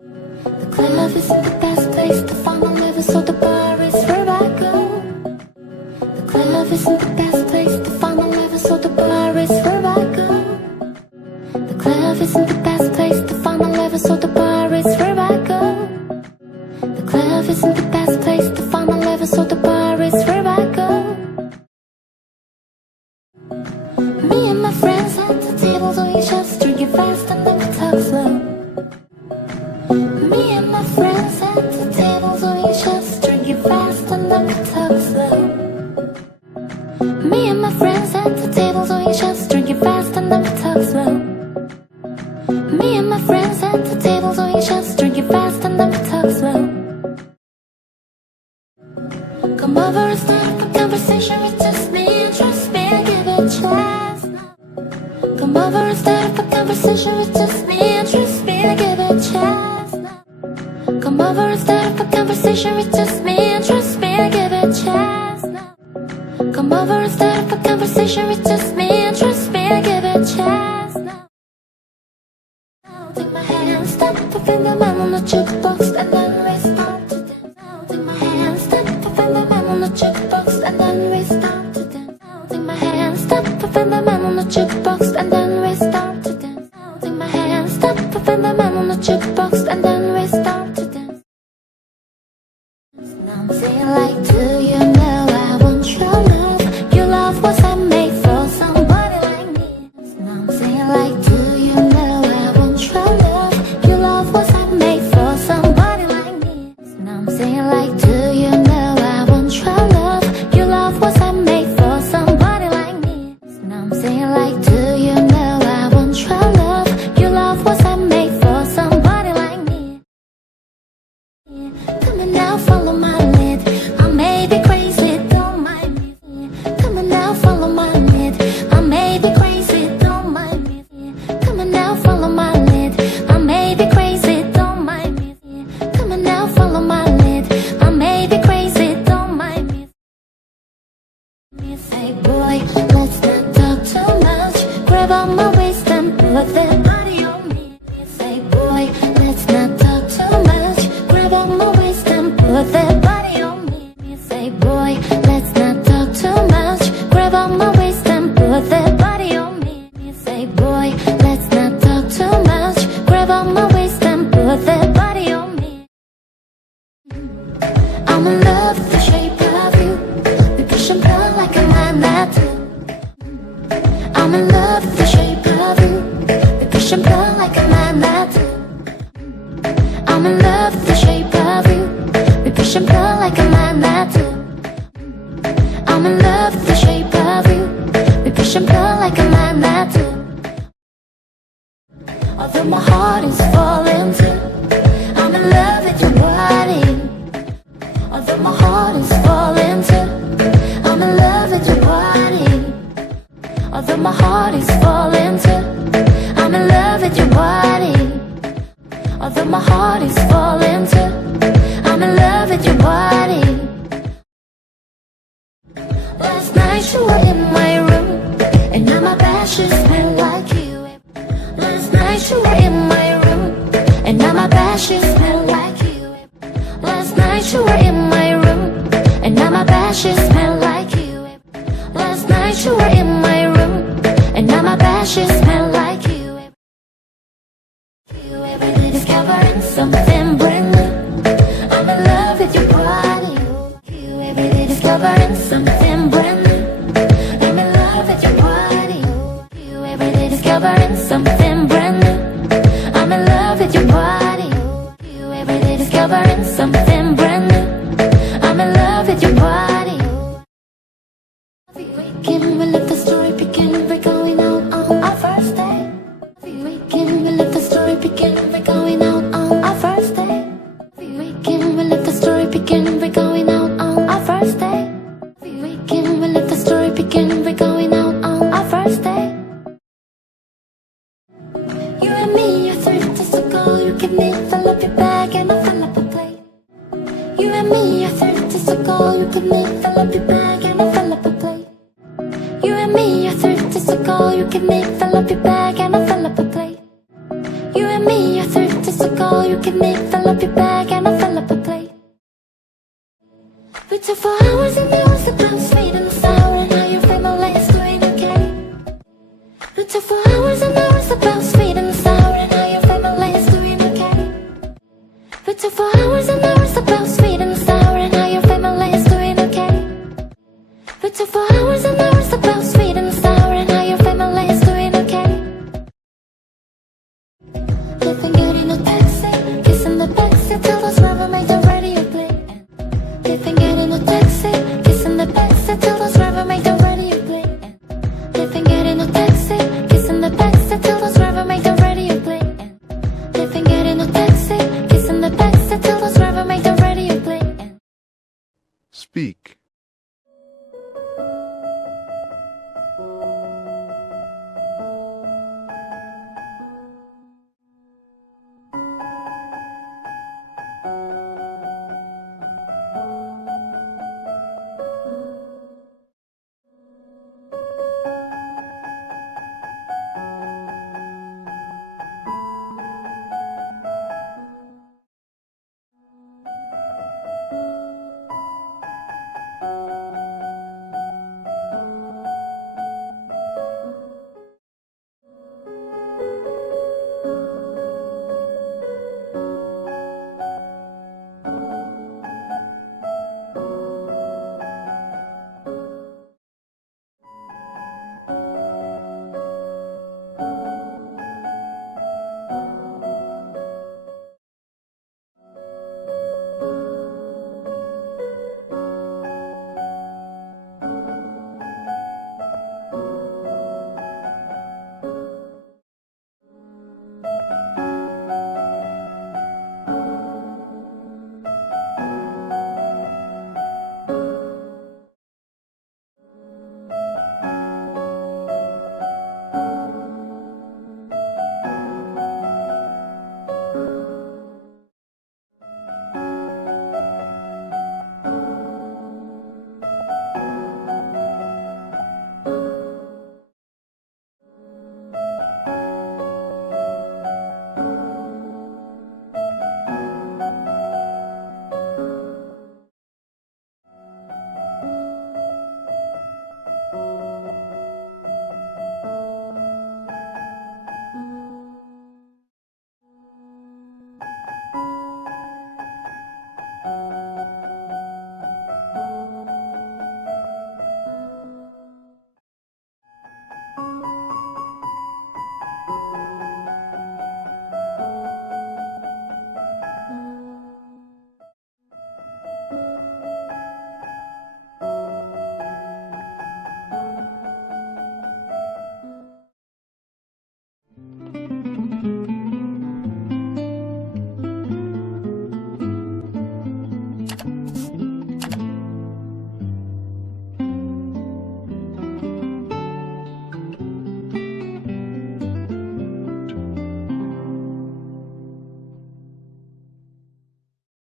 The club isn't the best place to find the lover, so the bar is where I go. The club isn't the best place to find the lover, so the bar is where I go. The club isn't the best place to find the lover, so the bar is where I go. The club isn't the best place to find the lover, so the bar is where I go. Me and my friends at the table, so you just drink it fast and then we talk slow. Me and my friends at the table, so you just drink it fast and then we talk slow. Me and my friends at the table, so you just drink it fast and then we talk slow. Me and my friends at the table, so you just drink it fast and then we talk slow. Come over and start up a conversation with just me, and trust me, I'll give it a chance. Come over and start up a conversation with just me, and trust me, I'll give it a chance. Come over and start up a conversation with just me, and trust me, I'll give it a chance. Come over and start up a conversation with just me, and trust me, I'll give it a chance. Now take my hand, stop, put the man on the jukebox, and then we start to dance. Now take my hand, stop, put the man on the jukebox, and then we start to dance. Now take my hand, stop, put the man on the jukebox, and then we start to dance. Now take my hand, stop, put the man on the jukebox, and then we start to dance. Now I'm saying like, do you know I want your love? Your love was handmade for somebody like me. Now I'm saying like, do you know I want your love? Your love was handmade for somebody like me. Now I'm saying like, do you know I want your love? Your love was handmade for somebody like me. Now I'm saying like, do you know I want your love? Your love was handmade for somebody like me. Come on now, follow my lead. I may be crazy, don't mind me. Come on now, follow my lead. I may be crazy, don't mind me. Come on now, follow my lead. I may be crazy, don't mind me. Come on now, follow my lead. I may be crazy, don't mind me. You say, boy, let's not talk too much. Grab on my waist and put that body on me. You say, boy, let's not talk too much. Grab on my waist and put that body on me. You say, boy, let's not talk too much. Grab on my waist and put that body on me. You say, boy, let's not talk too much. Grab on my waist and put that body on me. I'm in love with the shape of you. We push and pull like a magnet. I'm in love with the shape of you. We push and pull like a magnet. I'm in love with the shape of you. We push and pull like a magnet. I'm in love with the shape of you. We push and pull like a magnet. Although my heart is falling too, I'm in love with your body. Although my heart is falling too, I'm in love with your body. Although my heart is falling too, I'm in love with your body. Although my heart is falling too, I'm in love with your body. Last night you were in my room, and now my bed should smell like you. Last night you were in my room, and now my bed should smell like you. Last night you were in my room, and now my bed should smell like you. Last night you were in my room, and now my bed should smell like you. Every day discovering something brand new. I'm in love with your body. Every day discovering something brand new. I'm in love with your body. Every day discovering something brand new. I'm in love with your body. Every day discovering something brand new. I'm in love with your body. Every weekend we let the story begin. We're going out on our first day. Every weekend we let the story begin. We're going out on our first day. Every weekend we let the story begin. We're going out on our first day. Every weekend we let the story begin. We're going out on our first day. You and me are 30 days ago. You give me, fill up your bag and I fill up a plate. You and me are 30 days ago. You give me, fill up your bag and I fill up a plate. You and me are 30 days ago. You give me, fill up your bag and I fill up a plate. You and me are 30 days ago. you give me, fill up your bag and I fill